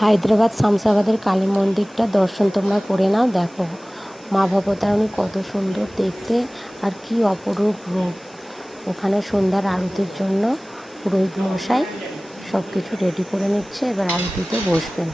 হায়দ্রাবাদ শামসাবাদের কালী মন্দিরটা দর্শন তোমরা করে নাও। দেখো মা ভবতারিণী কত সুন্দর দেখতে আর কি অপরূপ রূপ। ওখানে সন্ধ্যার আরতির জন্য পুরোহিত মশাই সব কিছু রেডি করে নিচ্ছে, এবার আরতিতে বসবেন।